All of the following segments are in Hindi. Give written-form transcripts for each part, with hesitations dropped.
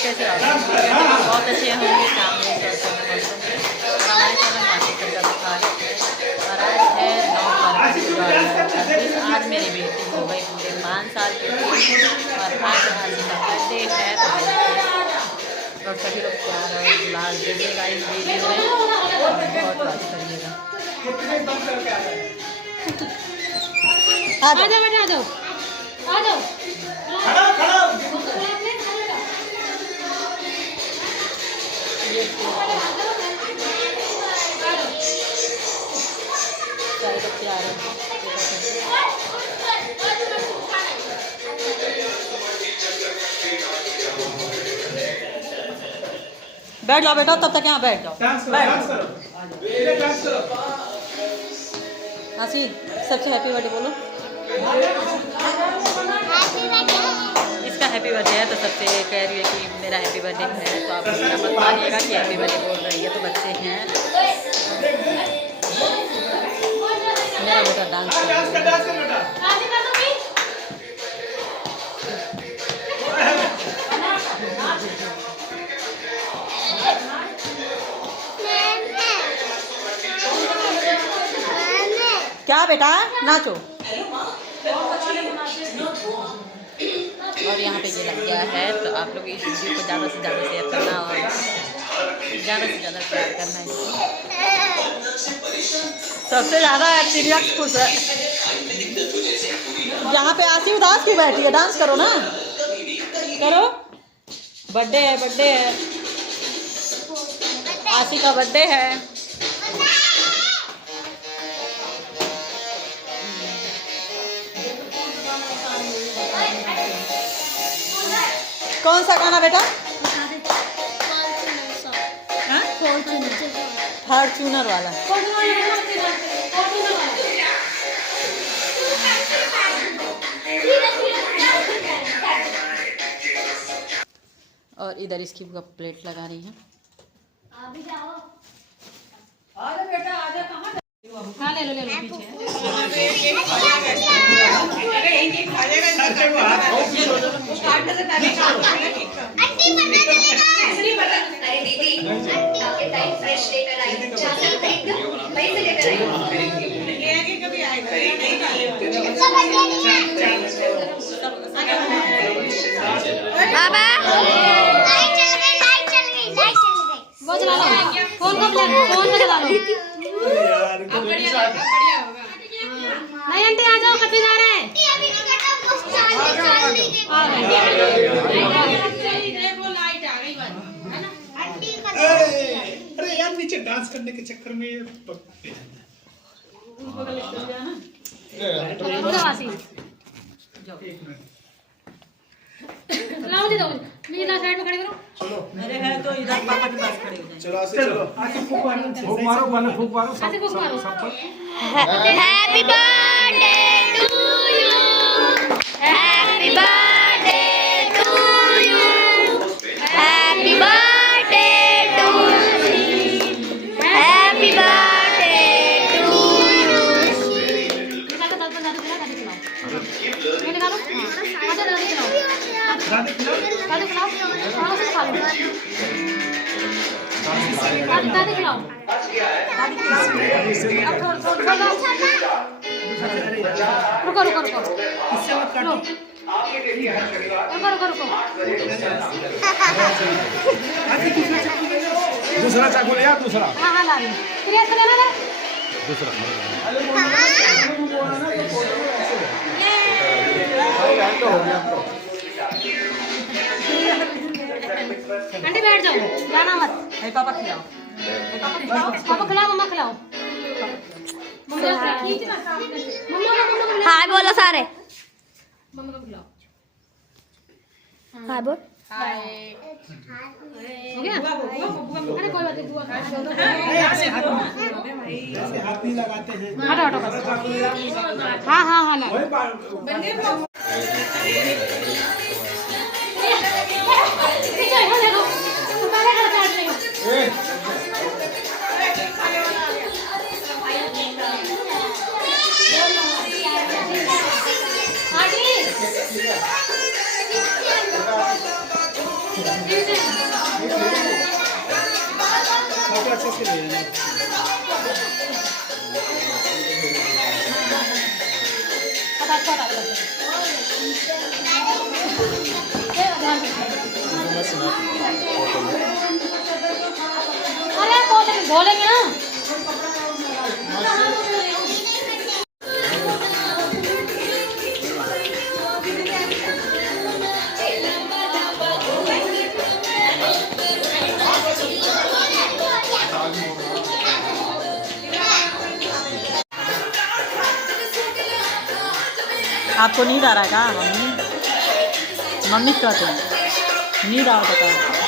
कैसे रहो? बहुत अच्छे होंगे, काम में स्वस्थ होंगे, हमारे चैनल मासिक का बुखार और आज है 9 फरवरी 2026। आज मेरी बेटी हो गई पूरे 5 साल की थी और आज आशी का बर्थडे है। और सभी लोग प्यार और गुलाल दीजिएगा इस वीडियो में, बहुत बात करिएगा। आ जाओ बेटा, आ जाओ, आ जाओ। बैठ जाओ बेटा, तब तक यहाँ बैठ जाओ। आशी सबसे हैप्पी बर्थडे बोलो। इसका हैप्पी बर्थडे है तो सबसे कह रही है कि मेरा हैप्पी बर्थडे है, तो आप लोग मत मानिएगा कि हैप्पी बर्थडे बोल रही है, तो बच्चे हैं। मेरा बेटा डांस कर क्या बेटा, नाचो। और यहाँ पे ये लग गया है, तो आप लोग इस वीडियो को ज़्यादा से ज़्यादा शेयर करना और ज़्यादा से ज़्यादा प्यार करना है। सबसे ज़्यादा एक्सपीरियंस खुश है। यहाँ पे आशी उदास क्यों बैठी है? डांस करो ना, करो। बर्थडे है, बर्थडे है, आशी का बर्थडे है। कौन सा गाना बेटा? फॉर्च्यूनर वाला। और इधर इसकी प्लेट लगा रही है। बेटा आजा, कहाँ हाँ ले लो पीछे। वो चला लो, फोन में चला लो। नहीं आंटी आ जाओ, कट जा रहा है। अरे यार नीचे डांस करने के चक्कर में लाओ दे दो, नीला साइड में खड़े करो। चलो मेरे है तो इधर पापा के पास खड़े हो जाए। चलो आशी, चलो आशी फूक मारो, फूक मारो, पहले फूक मारो, सब happy birthday to you, happy birthday to you, happy birthday to you, happy birthday to you. निकालो तब तक दादी खिलाओ, ये निकालो। अच्छा दादी खिलाओ, दादी खिलाओ, दादी खिलाओ, खाना से खा लो। दादी खिलाओ, रुको रुको रुको, इससे मत काटो, रुको रुको। दूसरा चाकू ले यार, दूसरा। हाँ हाँ ला रही हूँ, क्रिया कर लेना दूसरा। आंटी बैठ जाओ, जाना मत। पापा खिलाओ, पापा खिलाओ, मम्मा खिलाओ। हाय बोलो सारे, मम्मा को खिलाओ। हाय बोल। हो गया? अरे कोई बात नहीं, दुआ कर। ऐसे हाथ नहीं लगाते हैं। हटो हटो बस। हाँ हाँ हाँ ला। फोटो अच्छे से ले लेना। अरे बोलेंगे ना। आपको नींद आ रहा है क्या मम्मी? मम्मी कहते हैं नींद आ रहा है।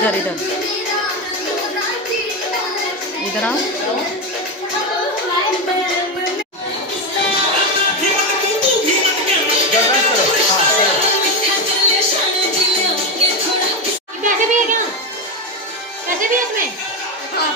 इधर इधर इधर आओ। पैसे भी है क्या? पैसे भी है इसमें? हाँ।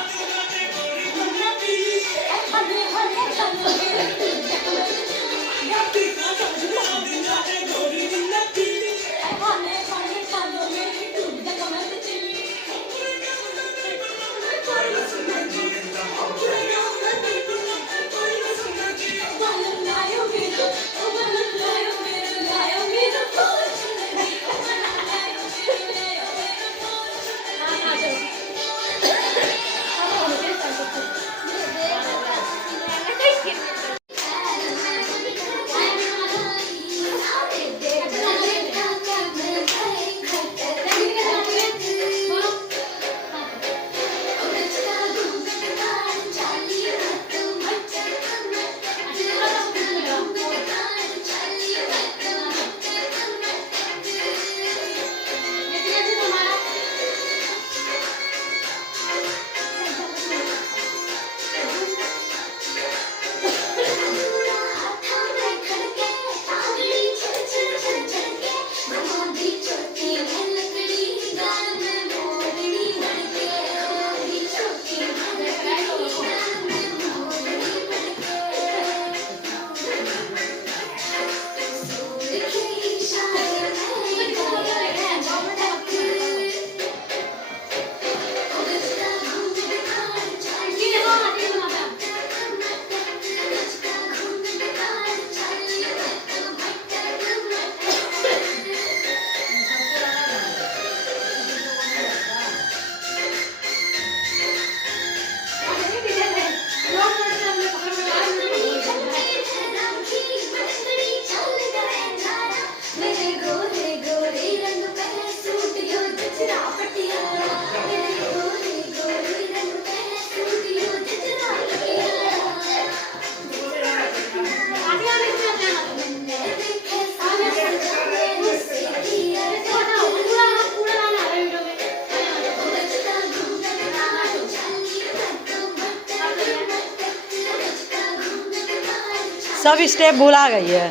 सब स्टेप भुला गई है।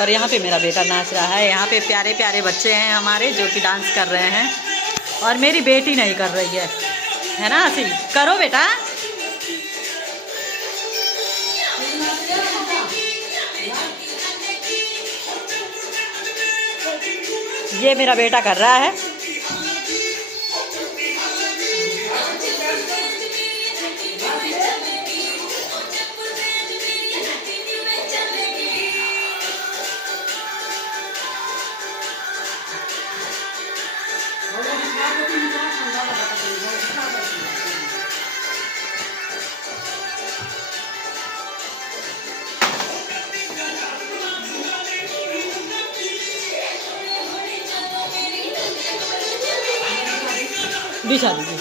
और यहाँ पे मेरा बेटा नाच रहा है। यहाँ पे प्यारे प्यारे बच्चे हैं हमारे जो कि डांस कर रहे हैं, और मेरी बेटी नहीं कर रही है ना हसी? करो बेटा। ये मेरा बेटा कर रहा है। बिछा दीजिए।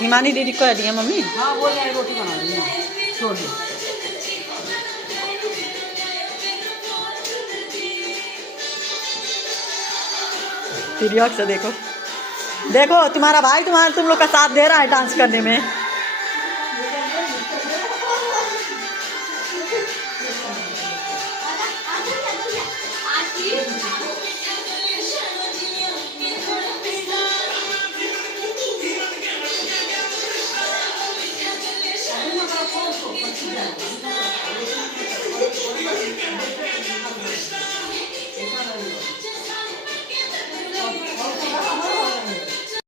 हिमानी दीदी को दिया मम्मी। हाँ वो यार रोटी बना रही है, छोड़ दो। से देखो देखो तुम्हारा भाई तुम लोग का साथ दे रहा है डांस करने में।